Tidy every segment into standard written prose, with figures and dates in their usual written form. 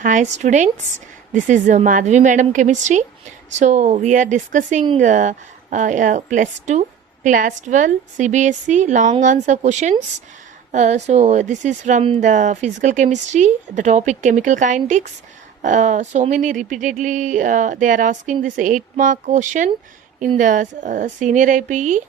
Hi students, this is Madhavi Madam Chemistry. So we are discussing plus 2, class 12, CBSE long answer questions. So this is from the physical chemistry, the topic chemical kinetics. So many repeatedly they are asking this 8-mark question in the senior IPE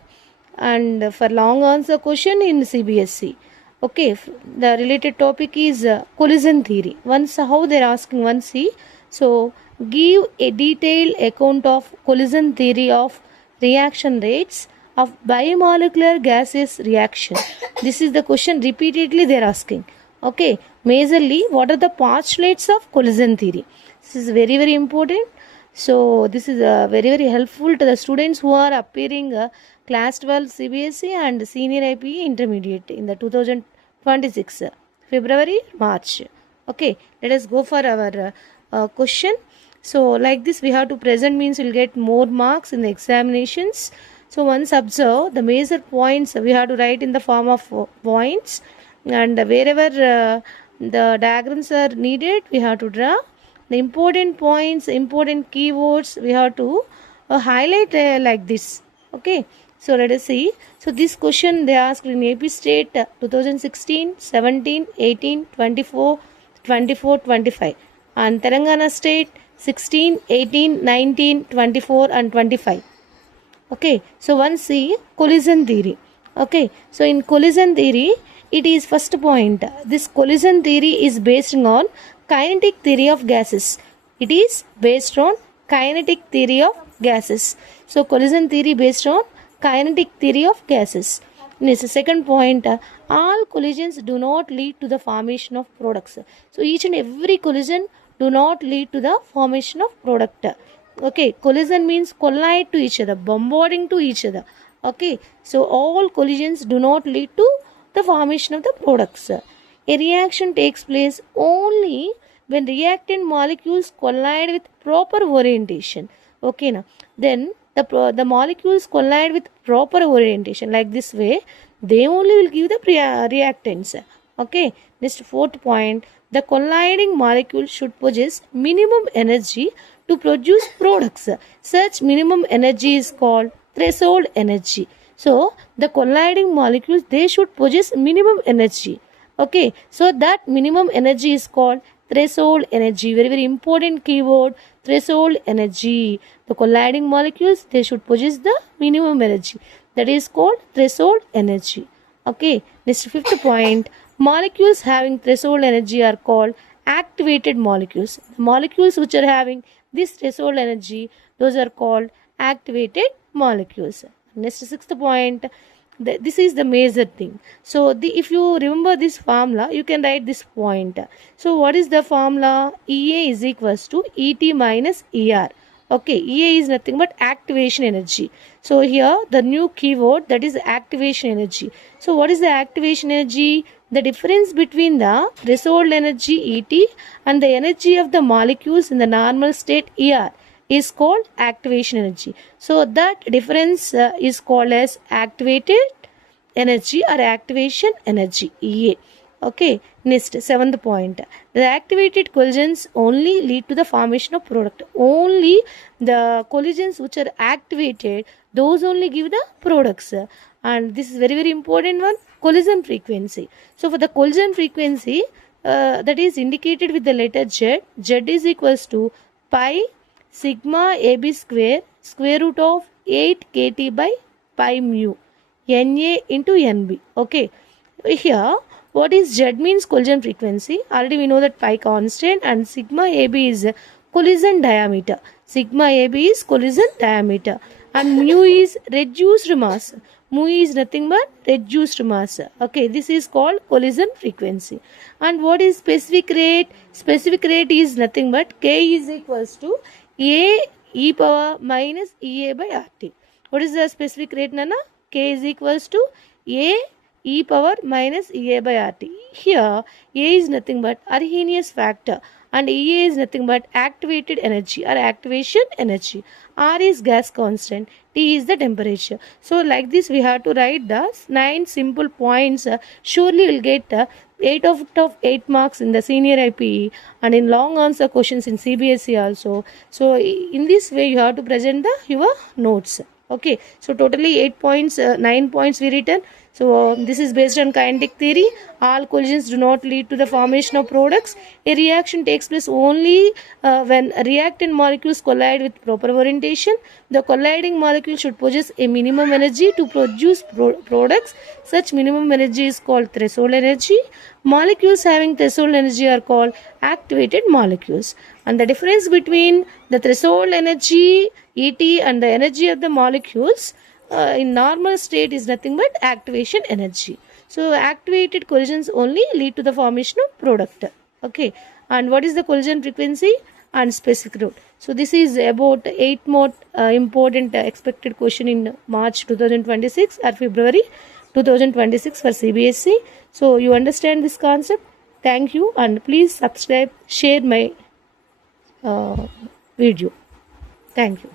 and for long answer question in CBSE. Okay, the related topic is collision theory. Once how they are asking, once see. So give a detailed account of collision theory of reaction rates of biomolecular gases reaction. This is the question repeatedly they are asking. Okay, majorly what are the postulates of collision theory? This is very important. So this is very helpful to the students who are appearing class 12 CBSE and senior IPE intermediate in the 2026 February March. Okay, let us go for our question. So like this we have to present means we'll get more marks in the examinations. So once observe the major points we have to write in the form of points, and wherever the diagrams are needed we have to draw the important points, important keywords we have to highlight like this. Okay, so let us see. So this question they asked in AP state 2016, 17, 18, 24, 24, 25, and Telangana state 16, 18, 19, 24 and 25. Okay, so once see collision theory. Okay, so in collision theory it is first point, this collision theory is based on kinetic theory of gases. It is based on kinetic theory of gases. So collision theory based on kinetic theory of gases. Next, second point, all collisions do not lead to the formation of products. So each and every collision do not lead to the formation of product. Okay, collision means collide to each other, bombarding to each other. Okay, so all collisions do not lead to the formation of the products. A reaction takes place only when reactant molecules collide with proper orientation. Okay, now then the molecules collide with proper orientation like this way, they only will give the reactants. Okay, next fourth point, the colliding molecule should possess minimum energy to produce products. Such minimum energy is called threshold energy. So the colliding molecules they should possess minimum energy. Okay, so that minimum energy is called threshold energy. Very important keyword, threshold energy. The colliding molecules they should possess the minimum energy, that is called threshold energy. Okay, next fifth point, molecules having threshold energy are called activated molecules. The molecules which are having this threshold energy, those are called activated molecules. Next sixth point, this is the major thing. So if you remember this formula, you can write this point. So what is the formula? EA is equals to ET minus ER. Okay, EA is nothing but activation energy. So here the new keyword, that is activation energy. So what is the activation energy? The difference between the threshold energy ET and the energy of the molecules in the normal state ER is called activation energy. So that difference is called as activated energy or activation energy, EA. Okay, next seventh point, the activated collisions only lead to the formation of product. Only the collisions which are activated, those only give the products. And this is very important one, collision frequency. So for the collision frequency, that is indicated with the letter Z. Z is equals to pi sigma AB square root of 8 kt by pi mu Na into Nb. Okay, here what is Z means collision frequency. Already we know that pi constant and sigma AB is collision diameter. Sigma AB is collision diameter and mu is reduced mass. Mu is nothing but reduced mass. Okay, this is called collision frequency. And what is specific rate? Specific rate is nothing but K is equals to A e power minus EA by RT. What is the specific rate, Nana? K is equals to A e power minus EA by RT. Here A is nothing but Arrhenius factor and EA is nothing but activated energy or activation energy. R is gas constant, T is the temperature. So like this we have to write the 9 simple points. Surely we will get 8 out of 8 marks in the senior IPE and in long answer questions in CBSE also. So in this way you have to present your notes. Okay, so totally 8 points, 9 points we written. So this is based on kinetic theory. All collisions do not lead to the formation of products. A reaction takes place only when reactant molecules collide with proper orientation. The colliding molecule should possess a minimum energy to produce products. Such minimum energy is called threshold energy. Molecules having threshold energy are called activated molecules. And the difference between the threshold energy ET and the energy of the molecules in normal state is nothing but activation energy. So activated collisions only lead to the formation of product. Okay, and what is the collision frequency and specific route? So this is about 8 more important expected question in March 2026 or February 2026 for CBSE. So you understand this concept. Thank you, and please subscribe, share my video. Thank you.